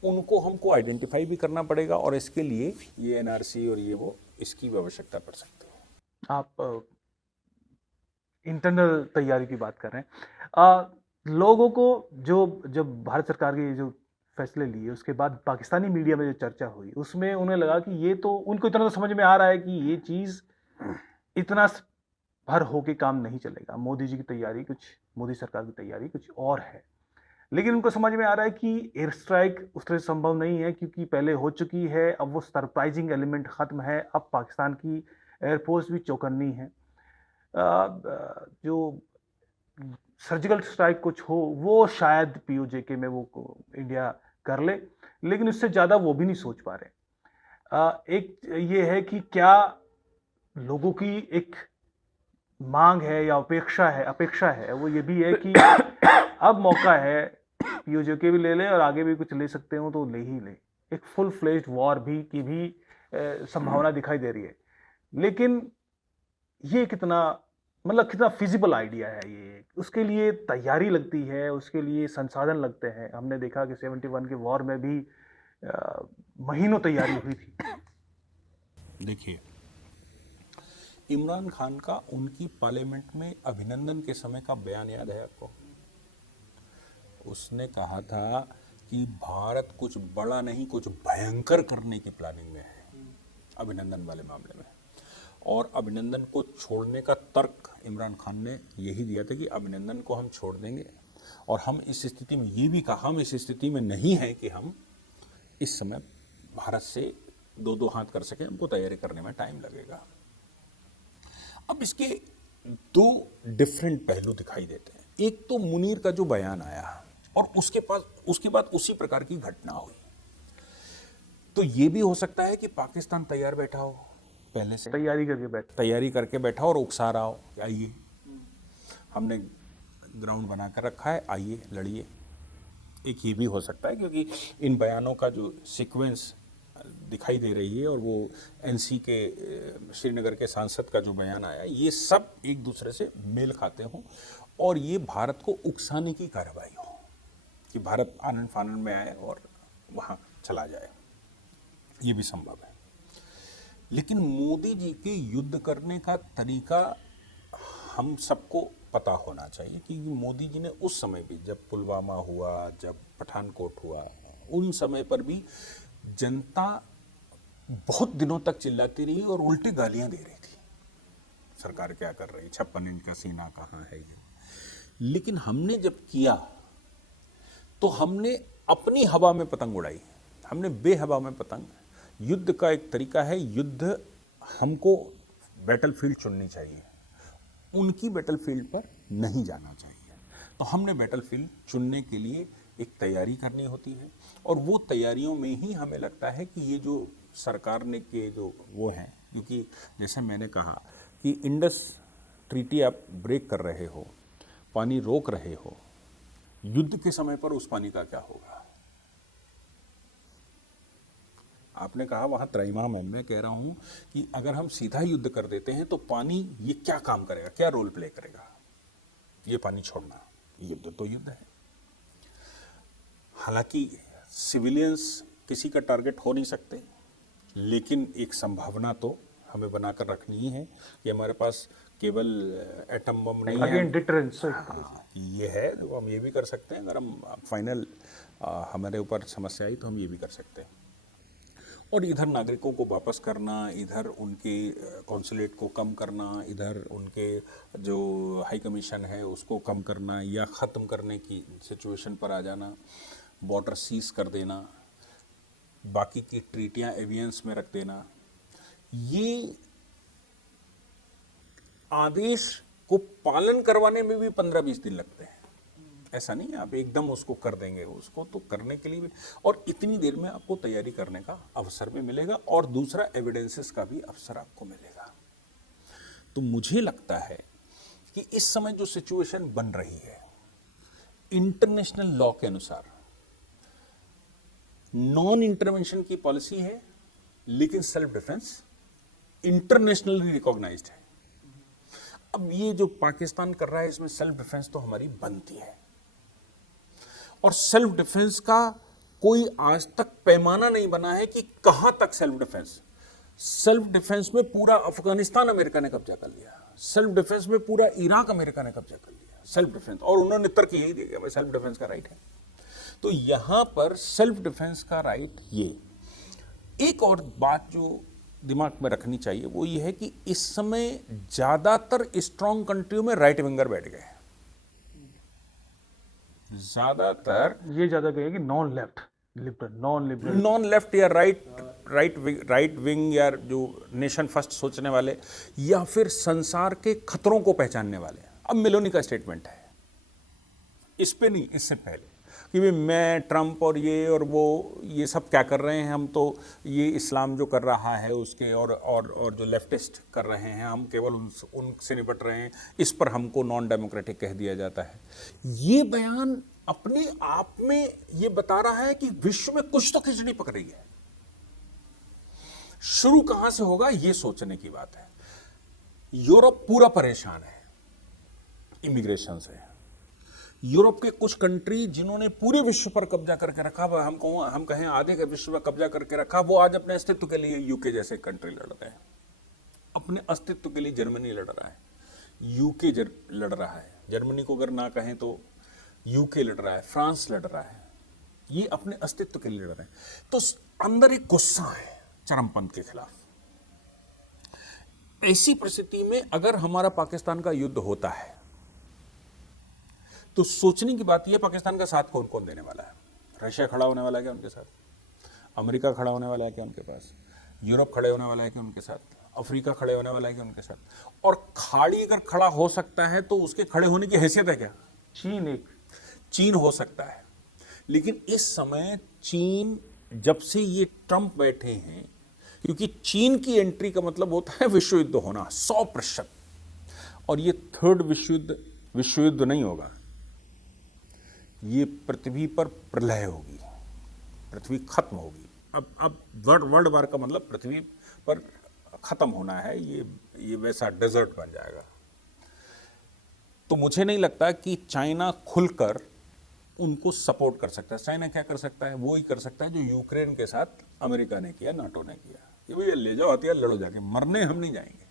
उनको हमको आइडेंटिफाई भी करना पड़ेगा, और इसके लिए ये एनआरसी और ये वो इसकी भी आवश्यकता पड़ सकती है। आप इंटरनल तैयारी की बात कर रहे हैं। लोगों को जब भारत सरकार के जो फैसले लिए उसके बाद पाकिस्तानी मीडिया में जो चर्चा हुई उसमें उन्हें लगा कि ये तो उनको इतना तो समझ में आ रहा है कि ये चीज़ इतना भर होके काम नहीं चलेगा, मोदी जी की तैयारी कुछ, मोदी सरकार की तैयारी कुछ और है। लेकिन उनको समझ में आ रहा है कि एयर स्ट्राइक उस तरह संभव नहीं है क्योंकि पहले हो चुकी है, अब वो सरप्राइजिंग एलिमेंट खत्म है, अब पाकिस्तान की एयरफोर्स भी चौकन्नी है। जो सर्जिकल स्ट्राइक कुछ हो वो शायद पीओजेके में वो इंडिया कर ले, लेकिन उससे ज़्यादा वो भी नहीं सोच पा रहे। एक ये है कि क्या लोगों की एक मांग है या अपेक्षा है वो ये भी है कि अब मौका है, पीओजेके भी ले ले और आगे भी कुछ ले सकते हो तो ले ही ले। एक फुल फ्लेज्ड वॉर भी की भी संभावना दिखाई दे रही है, लेकिन ये कितना फिजिबल आइडिया है ये, उसके लिए तैयारी लगती है, उसके लिए संसाधन लगते हैं। हमने देखा कि 71 के वॉर में भी महीनों तैयारी हुई थी। देखिए, इमरान खान का उनकी पार्लियामेंट में अभिनंदन के समय का बयान याद है आपको? उसने कहा था कि भारत कुछ बड़ा नहीं, कुछ भयंकर करने की प्लानिंग में है अभिनंदन वाले मामले में। और अभिनंदन को छोड़ने का तर्क इमरान खान ने यही दिया था कि अभिनंदन को हम छोड़ देंगे, और हम इस स्थिति में, ये भी कहा, हम इस स्थिति में नहीं है कि हम इस समय भारत से दो दो हाथ कर सके, हमको तैयारी करने में टाइम लगेगा। अब इसके दो डिफरेंट पहलू दिखाई देते हैं। एक तो मुनीर का जो बयान आया और उसके बाद उसी प्रकार की घटना हुई, तो ये भी हो सकता है कि पाकिस्तान तैयार बैठा हो, पहले से तैयारी करके बैठा और उकसा रहा हो, आइए हमने ग्राउंड बना कर रखा है, आइए लड़िए। एक ये भी हो सकता है, क्योंकि इन बयानों का जो सीक्वेंस दिखाई दे रही है और वो एनसी के श्रीनगर के सांसद का जो बयान आया, ये सब एक दूसरे से मेल खाते हों और ये भारत को उकसाने की कार्रवाई हो कि भारत आनन फानन में आए और वहाँ चला जाए, ये भी संभव है। लेकिन मोदी जी के युद्ध करने का तरीका हम सबको पता होना चाहिए कि मोदी जी ने उस समय भी, जब पुलवामा हुआ, जब पठानकोट हुआ, उन समय पर भी जनता बहुत दिनों तक चिल्लाती रही और उल्टी गालियां दे रही थी, सरकार क्या कर रही, 56 इंच का सीना कहाँ है ये। लेकिन हमने जब किया तो हमने अपनी हवा में पतंग उड़ाई, हमने बेहवा में पतंग। युद्ध का एक तरीका है, युद्ध हमको बैटलफील्ड चुननी चाहिए, उनकी बैटलफील्ड पर नहीं जाना चाहिए। तो हमने बैटलफील्ड चुनने के लिए एक तैयारी करनी होती है, और वो तैयारियों में ही हमें लगता है कि ये जो सरकार ने के जो वो हैं, क्योंकि जैसे मैंने कहा कि इंडस ट्रीटी आप ब्रेक कर रहे हो, पानी रोक रहे हो, युद्ध के समय पर उस पानी का क्या होगा। आपने कहा वहां त्रैमाम है, मैं कह रहा हूं कि अगर हम सीधा युद्ध कर देते हैं तो पानी ये क्या काम करेगा, क्या रोल प्ले करेगा, ये पानी छोड़ना। युद्ध तो युद्ध है, हालांकि सिविलियंस किसी का टारगेट हो नहीं सकते, लेकिन एक संभावना तो हमें बनाकर रखनी ही है कि हमारे पास केवल एटम बम नहीं है, डिटरेंस ये है जो हम ये भी कर सकते हैं। अगर हम फाइनल हमारे ऊपर समस्या आई तो हम ये भी कर सकते हैं। और इधर नागरिकों को वापस करना, इधर उनके कॉन्सुलेट को कम करना, इधर उनके जो हाई कमीशन है उसको कम करना या ख़त्म करने की सिचुएशन पर आ जाना, बॉर्डर सीज कर देना, बाकी की ट्रीटियां एवियंस में रख देना, ये आदेश को पालन करवाने में भी 15-20 दिन लगते हैं। ऐसा नहीं है आप एकदम उसको कर देंगे, उसको तो करने के लिए भी, और इतनी देर में आपको तैयारी करने का अवसर भी मिलेगा, और दूसरा एविडेंसेस का भी अवसर आपको मिलेगा। तो मुझे लगता है कि इस समय जो सिचुएशन बन रही है, इंटरनेशनल लॉ के अनुसार नॉन इंटरवेंशन की पॉलिसी है, लेकिन सेल्फ डिफेंस इंटरनेशनली रिकॉग्नाइज्ड है। अब ये जो पाकिस्तान कर रहा है, इसमें सेल्फ डिफेंस तो हमारी बनती है, और सेल्फ डिफेंस का कोई आज तक पैमाना नहीं बना है कि कहां तक सेल्फ डिफेंस। सेल्फ डिफेंस में पूरा अफगानिस्तान अमेरिका ने कब्जा कर लिया, सेल्फ डिफेंस में पूरा इराक अमेरिका ने कब्जा कर लिया, सेल्फ डिफेंस, और उन्होंने तर्क यही दिया भाई सेल्फ डिफेंस का राइट है। तो यहां पर सेल्फ डिफेंस का राइट, ये एक और बात जो दिमाग में रखनी चाहिए वो ये है कि इस समय ज्यादातर स्ट्रांग कंट्रियों में राइट विंगर बैठ गए, ज्यादातर ये ज्यादा कहेगी नॉन लेफ्ट या राइट विंग, या जो नेशन फर्स्ट सोचने वाले, या फिर संसार के खतरों को पहचानने वाले। अब मेलोनी का स्टेटमेंट है, इस पे नहीं, इससे पहले कि भाई मैं ट्रंप और ये सब क्या कर रहे हैं, हम तो ये इस्लाम जो कर रहा है उसके और जो लेफ्टिस्ट कर रहे हैं, हम केवल उनसे निपट रहे हैं, इस पर हमको नॉन डेमोक्रेटिक कह दिया जाता है। ये बयान अपने आप में ये बता रहा है कि विश्व में कुछ तो खिचड़ी पक रही है। शुरू कहां से होगा ये सोचने की बात है। यूरोप पूरा परेशान है इमिग्रेशन से। यूरोप के कुछ कंट्री जिन्होंने पूरे विश्व पर कब्जा करके रखा, हम कहें आधे के विश्व पर कब्जा करके रखा, वो आज अपने अस्तित्व के लिए यूके जैसे कंट्री लड़ रहे हैं। अपने अस्तित्व के लिए जर्मनी लड़ रहा है, यूके लड़ रहा है, जर्मनी को अगर ना कहें तो यूके लड़ रहा है, फ्रांस लड़ रहा है, ये अपने अस्तित्व के लिए लड़ रहे हैं। तो अंदर एक गुस्सा है चरमपंथ के खिलाफ। ऐसी परिस्थिति में अगर हमारा पाकिस्तान का युद्ध होता है तो सोचने की बात यह, पाकिस्तान का साथ कौन कौन देने वाला है? रशिया खड़ा होने वाला है क्या उनके साथ? अमेरिका खड़ा होने वाला है क्या उनके पास? यूरोप खड़े होने वाला है क्या उनके साथ? अफ्रीका खड़े होने वाला है क्या उनके साथ? और खाड़ी अगर खड़ा हो सकता है तो उसके खड़े होने की हैसियत है क्या? चीन हो सकता है। लेकिन इस समय चीन, जब से ये ट्रंप बैठे हैं, क्योंकि चीन की एंट्री का मतलब होता है विश्व युद्ध होना 100%, और ये थर्ड विश्व युद्ध नहीं होगा, ये पृथ्वी पर प्रलय होगी, पृथ्वी खत्म होगी। अब वर्ल्ड वार का मतलब पृथ्वी पर खत्म होना है, ये वैसा डेजर्ट बन जाएगा। तो मुझे नहीं लगता कि चाइना खुलकर उनको सपोर्ट कर सकता है। चाइना क्या कर सकता है? वो ही कर सकता है जो यूक्रेन के साथ अमेरिका ने किया, नाटो ने किया, कि भैया ले जाओ हथियार, लड़ो जाके, मरने हम नहीं जाएंगे।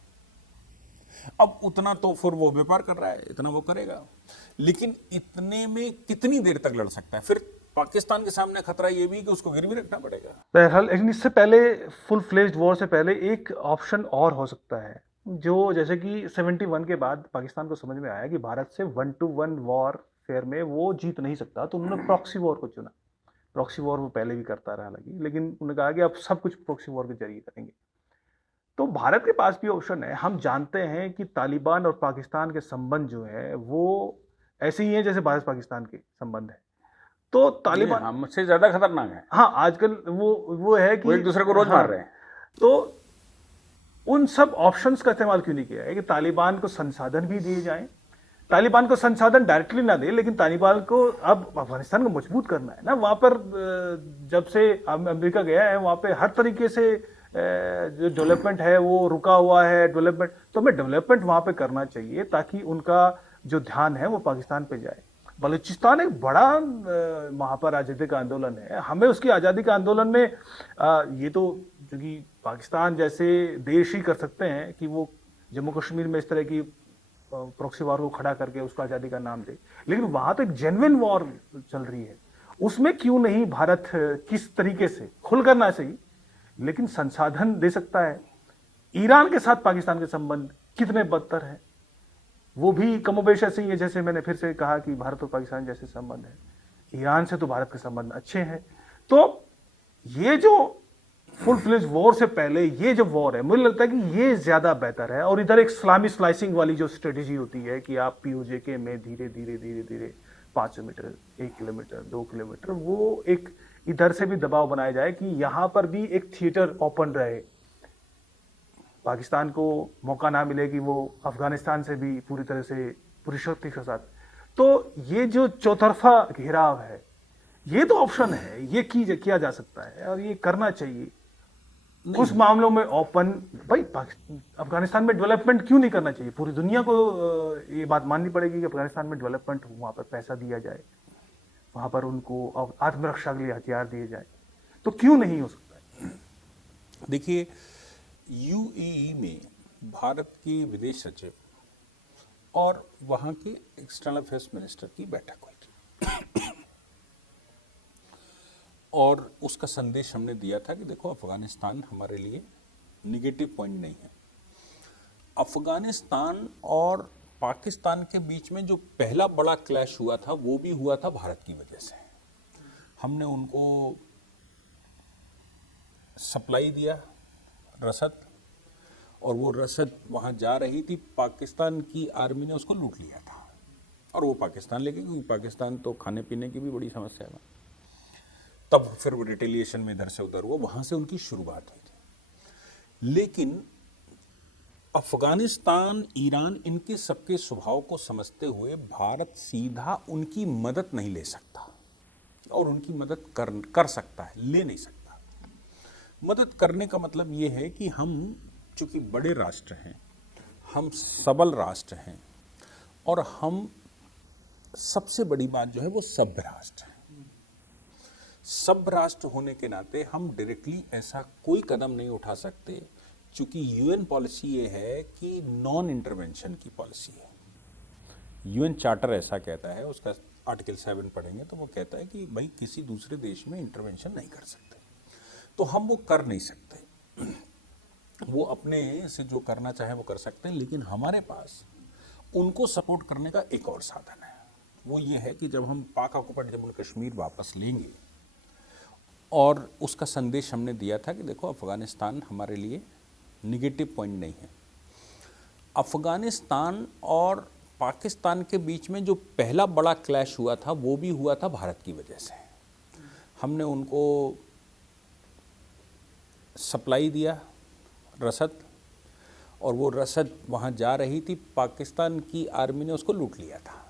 अब उतना तो फिर वो व्यापार कर रहा है, इतना वो करेगा, लेकिन इतने में कितनी देर तक लड़ सकता है? फिर पाकिस्तान के सामने खतरा ये भी कि उसको गिरवी रखना पड़ेगा। बहरहाल, लेकिन इससे पहले फुल फ्लेज्ड वॉर से पहले एक ऑप्शन और हो सकता है, जो जैसे कि 71 के बाद पाकिस्तान को समझ में आया कि भारत से 1-to-1 वॉर फेयर में वो जीत नहीं सकता, तो उन्होंने प्रॉक्सी वॉर को चुना। प्रॉक्सी वॉर वो पहले भी करता रहा हालांकि, लेकिन उन्होंने कहा कि अब सब कुछ प्रॉक्सी वॉर के जरिए करेंगे। तो भारत के पास भी ऑप्शन है। हम जानते हैं कि तालिबान और पाकिस्तान के संबंध जो है वो ऐसे ही हैं जैसे भारत पाकिस्तान के संबंध है। तो तालिबान हमसे ज्यादा खतरनाक है। हाँ, आजकल वो है कि वो एक दूसरे को रोज मार रहे हैं। तो उन सब ऑप्शंस का इस्तेमाल क्यों नहीं किया है कि तालिबान को संसाधन भी दिए जाएं? तालिबान को संसाधन डायरेक्टली ना दे, लेकिन तालिबान को अब अफगानिस्तान को मजबूत करना है ना। वहां पर जब से अमेरिका गया है वहां पे हर तरीके से जो डेवलपमेंट है वो रुका हुआ है। डेवलपमेंट तो हमें डेवलपमेंट वहां पे करना चाहिए ताकि उनका जो ध्यान है वो पाकिस्तान पे जाए। बलूचिस्तान एक बड़ा वहां पर आज़ादी का आंदोलन है। हमें उसकी आज़ादी का आंदोलन में ये तो क्योंकि पाकिस्तान जैसे देश ही कर सकते हैं कि वो जम्मू कश्मीर में इस तरह की प्रॉक्सी वॉर को खड़ा करके उसको आज़ादी का नाम दे, लेकिन वहां तो एक जेन्युइन वॉर चल रही है। उसमें क्यों नहीं भारत किस तरीके से खुलकर ना सही लेकिन संसाधन दे सकता है। ईरान के साथ पाकिस्तान के संबंध कितने बदतर हैं, वो भी कमोबेश ऐसे ही है जैसे मैंने फिर से कहा कि भारत और पाकिस्तान जैसे संबंध है। ईरान से तो भारत के संबंध अच्छे हैं। तो ये जो फुल फ्लेज वॉर से पहले ये जो वॉर है, मुझे लगता है कि ये ज्यादा बेहतर है। और इधर एक इस्लामी स्लाइसिंग वाली जो स्ट्रेटेजी होती है कि आप पीओजेके में धीरे धीरे धीरे धीरे 500 मीटर, 1 किलोमीटर, 2 किलोमीटर, वो एक इधर से भी दबाव बनाया जाए कि यहां पर भी एक थिएटर ओपन रहे, पाकिस्तान को मौका ना मिले कि वो अफगानिस्तान से भी पूरी तरह से पूरी शक्ति के साथ। तो ये जो चौतरफा घेराव है, ये तो ऑप्शन है, ये किया जा सकता है और ये करना चाहिए। उस मामलों में ओपन, भाई अफगानिस्तान में डेवलपमेंट क्यों नहीं करना चाहिए? पूरी दुनिया को ये बात माननी पड़ेगी कि अफगानिस्तान में डेवलपमेंट हो, वहां पर पैसा दिया जाए, वहां पर उनको आत्मरक्षा के लिए हथियार दिए जाए, तो क्यों नहीं हो सकता है? देखिए, यूएई में भारत के विदेश सचिव और वहां के एक्सटर्नल अफेयर्स मिनिस्टर की बैठक हुई थी और उसका संदेश हमने दिया था कि देखो, अफगानिस्तान हमारे लिए निगेटिव पॉइंट नहीं है। अफगानिस्तान और पाकिस्तान के बीच में जो पहला बड़ा क्लैश हुआ था वो भी हुआ था भारत की वजह से। हमने उनको सप्लाई दिया रसद, और वो रसद वहाँ जा रही थी, पाकिस्तान की आर्मी ने उसको लूट लिया था और वो पाकिस्तान लेके, क्योंकि पाकिस्तान तो खाने पीने की भी बड़ी समस्या है। तब फिर वो रिटेलिएशन में इधर से उधर हुआ, वहाँ से उनकी शुरुआत हुई थी। लेकिन अफगानिस्तान, ईरान, इनके सबके स्वभाव को समझते हुए भारत सीधा उनकी मदद नहीं ले सकता, और उनकी मदद कर सकता है, ले नहीं सकता। मदद करने का मतलब ये है कि हम चूंकि बड़े राष्ट्र हैं, हम सबल राष्ट्र हैं, और हम सबसे बड़ी बात जो है वो सभ्य राष्ट्र है। सभ्य राष्ट्र होने के नाते हम डायरेक्टली ऐसा कोई कदम नहीं उठा सकते, चूंकि यूएन पॉलिसी ये है कि नॉन इंटरवेंशन की पॉलिसी है। यूएन चार्टर ऐसा कहता है, उसका आर्टिकल 7 पढ़ेंगे तो वो कहता है कि भाई किसी दूसरे देश में इंटरवेंशन नहीं कर सकते, तो हम वो कर नहीं सकते। वो अपने से जो करना चाहे वो कर सकते हैं, लेकिन हमारे पास उनको सपोर्ट करने का एक और साधन है। वो ये है कि जब हम पाक ऑक्युपाइड जम्मू कश्मीर वापस लेंगे, और उसका संदेश हमने दिया था कि देखो अफ़गानिस्तान हमारे लिए निगेटिव पॉइंट नहीं है। अफ़गानिस्तान और पाकिस्तान के बीच में जो पहला बड़ा क्लैश हुआ था वो भी हुआ था भारत की वजह से। हमने उनको सप्लाई दिया रसद, और वो रसद वहाँ जा रही थी, पाकिस्तान की आर्मी ने उसको लूट लिया था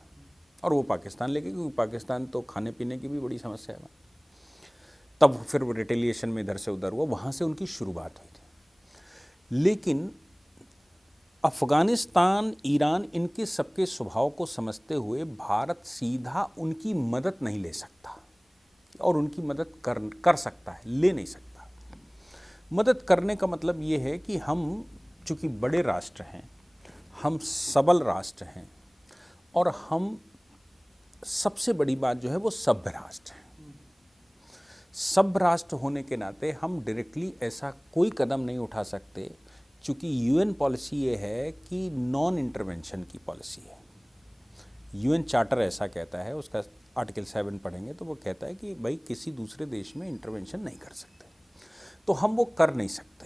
और वो पाकिस्तान लेके, क्योंकि पाकिस्तान तो खाने पीने की भी बड़ी समस्या है। तब फिर वो रिटेलिएशन में इधर से उधर हुआ, वहाँ से उनकी शुरुआत हुई थी। लेकिन अफ़गानिस्तान, ईरान, इनके सबके स्वभाव को समझते हुए भारत सीधा उनकी मदद नहीं ले सकता, और उनकी मदद कर सकता है, ले नहीं सकता। मदद करने का मतलब ये है कि हम चूँकि बड़े राष्ट्र हैं, हम सबल राष्ट्र हैं, और हम सबसे बड़ी बात जो है वो सभ्य राष्ट्र हैं। सभ्य राष्ट्र होने के नाते हम डायरेक्टली ऐसा कोई कदम नहीं उठा सकते, चूँकि यूएन पॉलिसी ये है कि नॉन इंटरवेंशन की पॉलिसी है। यूएन चार्टर ऐसा कहता है, उसका आर्टिकल 7 पढ़ेंगे तो वो कहता है कि भाई किसी दूसरे देश में इंटरवेंशन नहीं कर सकते, तो हम वो कर नहीं सकते।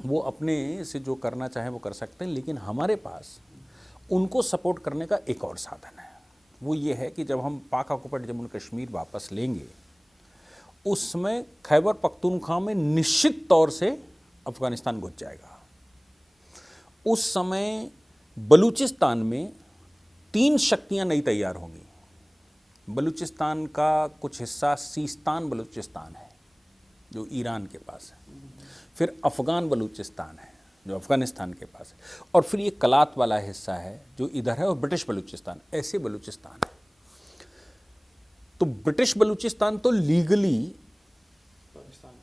वो अपने से जो करना चाहे वो कर सकते हैं, लेकिन हमारे पास उनको सपोर्ट करने का एक और साधन है। वो ये है कि जब हम पाक ऑक्युपाइड जम्मू कश्मीर वापस लेंगे, उस समय खैबर पख्तूनख्वा में निश्चित तौर से अफ़गानिस्तान घुस जाएगा। उस समय बलूचिस्तान में 3 शक्तियां नई तैयार होंगी। बलूचिस्तान का कुछ हिस्सा सीस्तान बलूचिस्तान है जो ईरान के पास है, फिर अफ़गान बलूचिस्तान है जो अफ़गानिस्तान के पास है, और फिर ये कलात वाला हिस्सा है जो इधर है, और ब्रिटिश बलूचिस्तान, ऐसे बलूचिस्तान है। तो ब्रिटिश बलूचिस्तान तो लीगली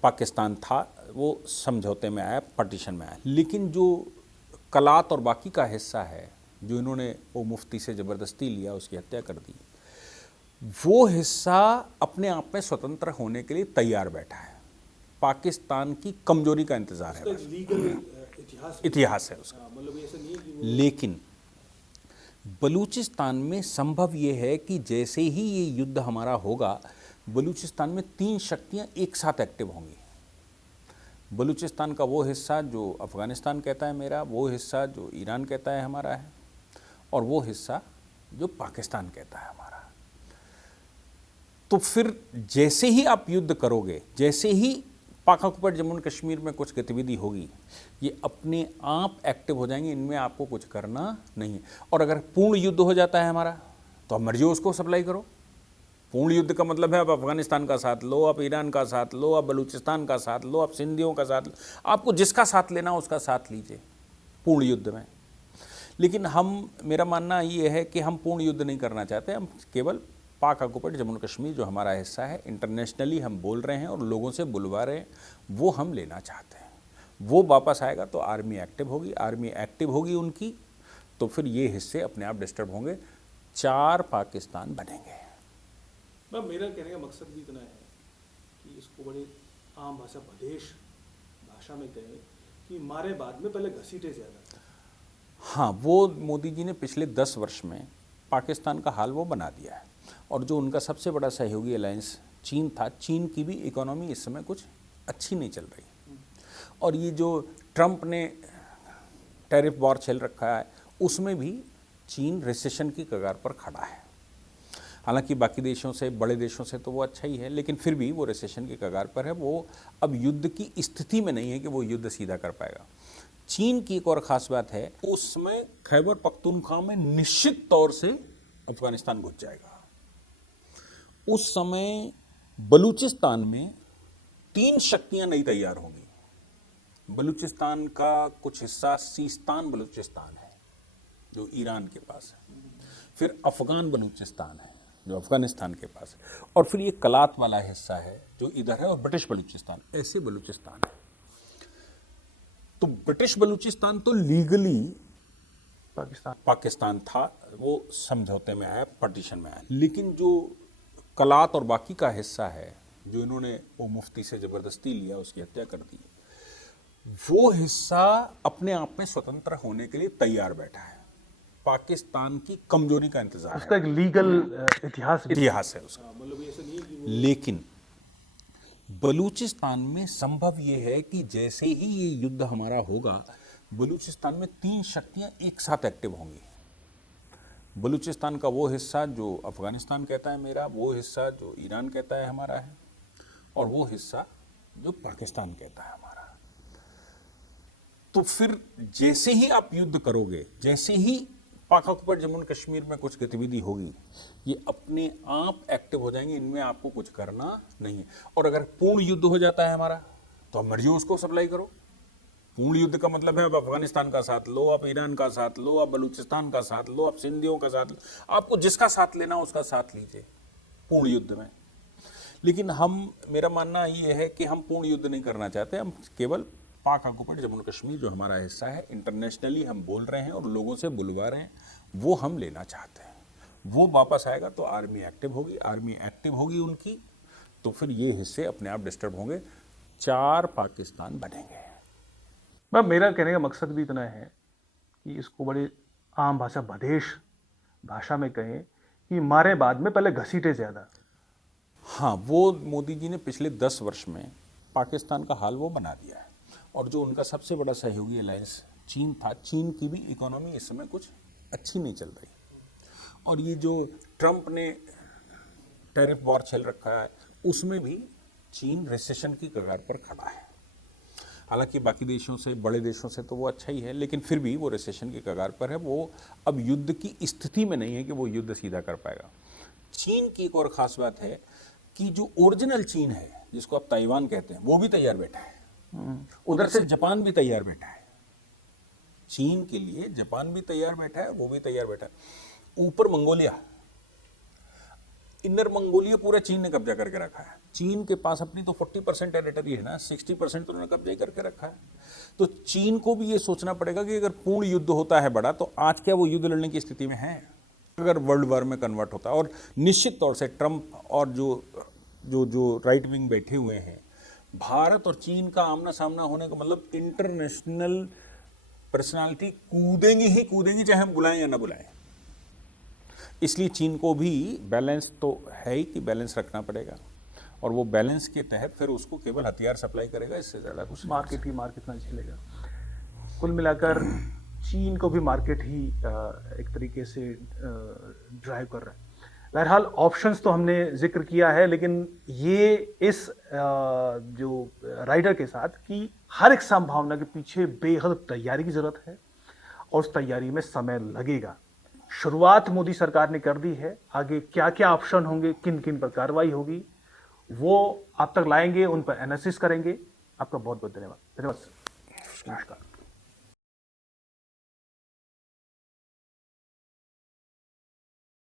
पाकिस्तान था, वो समझौते में आया, पार्टीशन में आया, लेकिन जो कलात और बाकी का हिस्सा है जो इन्होंने वो मुफ्ती से ज़बरदस्ती लिया, उसकी हत्या कर दी, वो हिस्सा अपने आप में स्वतंत्र होने के लिए तैयार बैठा है। पाकिस्तान की कमजोरी का इंतज़ार है, इतिहास है उसका। लेकिन बलूचिस्तान में संभव ये है कि जैसे ही ये युद्ध हमारा होगा, बलूचिस्तान में 3 शक्तियां एक साथ एक्टिव होंगी। बलूचिस्तान का वो हिस्सा जो अफ़गानिस्तान कहता है मेरा, वो हिस्सा जो ईरान कहता है हमारा है, और वो हिस्सा जो पाकिस्तान कहता है हमारा। तो फिर जैसे ही आप युद्ध करोगे, जैसे ही पाक ऑक्युपाइड जम्मू एंड कश्मीर में कुछ गतिविधि होगी, ये अपने आप एक्टिव हो जाएंगे, इनमें आपको कुछ करना नहीं है। और अगर पूर्ण युद्ध हो जाता है हमारा, तो आप मर्जी उसको सप्लाई करो। पूर्ण युद्ध का मतलब है आप अफ़गानिस्तान का साथ लो, आप ईरान का साथ लो, आप बलूचिस्तान का साथ लो, आप सिंधियों का साथ लो, आपको जिसका साथ लेना उसका साथ लीजिए पूर्ण युद्ध में। लेकिन मेरा मानना ये है कि हम पूर्ण युद्ध नहीं करना चाहते, हम केवल पाक ऑक्युपाइड जम्मू कश्मीर जो हमारा हिस्सा है, इंटरनेशनली हम बोल रहे हैं और लोगों से बुलवा रहे हैं, वो हम लेना चाहते हैं। वो वापस आएगा तो आर्मी एक्टिव होगी, आर्मी एक्टिव होगी उनकी, तो फिर ये हिस्से अपने आप डिस्टर्ब होंगे, 4 पाकिस्तान बनेंगे। मेरा कहने का मकसद भी इतना है कि इसको बड़े आम भाषा, बदेश भाषा में कहें कि मारे बाद में पहले घसीटे ज़्यादा। हाँ, वो मोदी जी ने पिछले 10 वर्ष में पाकिस्तान का हाल वो बना दिया है। और जो उनका सबसे बड़ा सहयोगी अलायंस चीन था, चीन की भी इकोनॉमी इस समय कुछ अच्छी नहीं चल रही, और ये जो ट्रंप ने टैरिफ वॉर चल रखा है, उसमें भी चीन रिसेशन की कगार पर खड़ा है। हालांकि बाकी देशों से, बड़े देशों से तो वो अच्छा ही है, लेकिन फिर भी वो रिसेशन की कगार पर है। वो अब युद्ध की स्थिति में नहीं है कि वो युद्ध सीधा कर पाएगा। चीन की एक और ख़ास बात है, उसमें खैबर पख्तूनख्वा में निश्चित तौर से अफ़गानिस्तान घुस जाएगा। उस समय बलूचिस्तान में 3 शक्तियां नई तैयार होंगी। बलूचिस्तान का कुछ हिस्सा सीस्तान बलूचिस्तान है जो ईरान के पास है, फिर अफ़गान बलूचिस्तान है जो अफ़गानिस्तान के पास है, और फिर ये कलात वाला हिस्सा है जो इधर है, और ब्रिटिश बलूचिस्तान, ऐसे बलूचिस्तान है। तो ब्रिटिश बलूचिस्तान तो लीगली पाकिस्तान था, वो समझौते में आया, पार्टीशन में आया। लेकिन जो कलात और बाकी का हिस्सा है जो इन्होंने वो मुफ्ती से ज़बरदस्ती लिया, उसकी हत्या कर दी, वो हिस्सा अपने आप में स्वतंत्र होने के लिए तैयार बैठा है। पाकिस्तान की कमजोरी का इंतजार उसका एक लीगल इतिहास है उसका। लेकिन बलूचिस्तान में संभव ये है कि जैसे ही ये युद्ध हमारा होगा, बलूचिस्तान में 3 शक्तियां एक साथ एक्टिव होंगी। बलूचिस्तान का वो हिस्सा जो अफगानिस्तान कहता है मेरा, वो हिस्सा जो ईरान कहता है हमारा है, और वो हिस्सा जो पाकिस्तान कहता है हमारा। तो फिर जैसे ही आप युद्ध करोगे, जैसे ही पाक ऑक्युपाइड जम्मू एंड कश्मीर में कुछ गतिविधि होगी, ये अपने आप एक्टिव हो जाएंगे, इनमें आपको कुछ करना नहीं है। और अगर पूर्ण युद्ध हो जाता है हमारा, तो आप मर्जी उसको सप्लाई करो। पूर्ण युद्ध का मतलब है आप अफगानिस्तान का साथ लो, आप ईरान का साथ लो, आप बलूचिस्तान का साथ लो, आप सिंधियों का साथ लो, आपको जिसका साथ लेना उसका साथ लीजिए पूर्ण युद्ध में। लेकिन मेरा मानना ये है कि हम पूर्ण युद्ध नहीं करना चाहते, हम केवल पाक ऑक्युपाइड जम्मू एंड कश्मीर जो हमारा हिस्सा है, इंटरनेशनली हम बोल रहे हैं और लोगों से बुलवा रहे हैं, वो हम लेना चाहते हैं। वो वापस आएगा तो आर्मी एक्टिव होगी, आर्मी एक्टिव होगी उनकी, तो फिर ये हिस्से अपने आप डिस्टर्ब होंगे, 4 पाकिस्तान बनेंगे। मेरा कहने का मकसद भी इतना है कि इसको बड़ी आम भाषा, बदेश भाषा में कहें कि मारे बाद में पहले घसीटे ज़्यादा। हाँ, वो मोदी जी ने पिछले 10 वर्ष में पाकिस्तान का हाल वो बना दिया है। और जो उनका सबसे बड़ा सहयोगी अलायंस चीन था, चीन की भी इकोनॉमी इस समय कुछ अच्छी नहीं चल रही। और ये जो ट्रंप ने टैरिफ वॉर चल रखा है, उसमें भी चीन रिसेशन की कगार पर खड़ा है। हालांकि बाकी देशों से, बड़े देशों से तो वो अच्छा ही है, लेकिन फिर भी वो रिसेशन की कगार पर है। वो अब युद्ध की स्थिति में नहीं है कि वो युद्ध सीधा कर पाएगा। चीन की एक और ख़ास बात है कि जो ओरिजिनल चीन है, जिसको आप ताइवान कहते हैं, वो भी तैयार बैठा है। उधर से जापान भी तैयार बैठा है। चीन के लिए जापान भी तैयार बैठा है, वो भी तैयार बैठा है। ऊपर मंगोलिया, इनर मंगोलिया पूरा चीन ने कब्जा करके रखा है। चीन के पास अपनी तो 40% टेरिटरी है ना, 60% तो उन्होंने कब्जा करके रखा है। तो चीन को भी ये सोचना पड़ेगा कि अगर पूर्ण युद्ध होता है बड़ा, तो आज क्या वो युद्ध लड़ने की स्थिति में है? अगर वर्ल्ड वॉर में कन्वर्ट होता है। और निश्चित तौर से ट्रंप और जो राइट विंग बैठे हुए हैं, भारत और चीन का आमना सामना होने का मतलब इंटरनेशनल पर्सनालिटी कूदेंगी ही कूदेंगी, चाहे हम बुलाएं या ना बुलाएं। इसलिए चीन को भी बैलेंस तो है ही कि बैलेंस रखना पड़ेगा, और वो बैलेंस के तहत फिर उसको केवल हथियार सप्लाई करेगा, इससे ज़्यादा कुछ मार्केट ना झेलेगा। कुल मिलाकर चीन को भी मार्केट ही एक तरीके से ड्राइव कर रहा है। बहरहाल ऑप्शंस तो हमने जिक्र किया है, लेकिन ये इस जो राइडर के साथ कि हर एक संभावना के पीछे बेहद तैयारी की जरूरत है, और उस तैयारी में समय लगेगा। शुरुआत मोदी सरकार ने कर दी है, आगे क्या क्या ऑप्शन होंगे, किन किन पर कार्रवाई होगी, वो आप तक लाएंगे, उन पर एनालिसिस करेंगे। आपका बहुत बहुत धन्यवाद। नमस्कार।